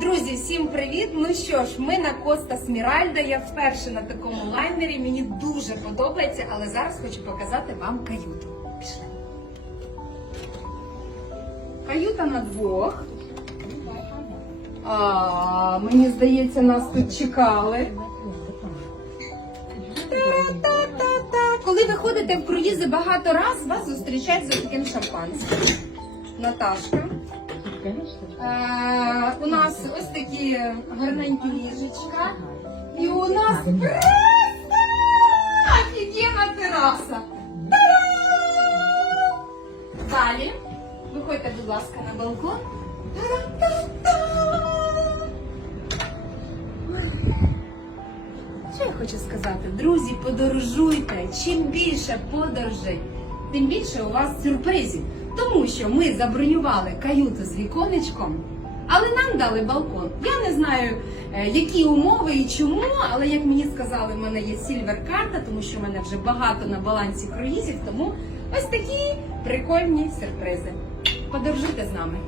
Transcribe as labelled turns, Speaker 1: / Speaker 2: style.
Speaker 1: Друзі, всім привіт! Ну що ж, ми на Коста Сміральда. Я вперше на такому лайнері. Мені дуже подобається, але зараз хочу показати вам каюту. Пішли. Каюта на двох. А, мені здається, нас тут чекали. Та-та-та-та. Коли ви ходите в круїзи багато раз, вас зустрічають за таким шампанським. Наташка. У нас ось такі гарненькі ліжечка. І у нас офігенна тераса. Та-дам! Далі. Виходьте, будь ласка, на балкон. Що я хочу сказати? Друзі, подорожуйте. Чим більше подорожей, тим більше у вас сюрпризів. Тому що ми забронювали каюту з віконечком, але нам дали балкон. Я не знаю, е, які умови і чому, але як мені сказали, в мене є сільвер карта, тому що в мене вже багато на балансі круїзів, тому ось такі прикольні сюрпризи. Подорожуйте з нами.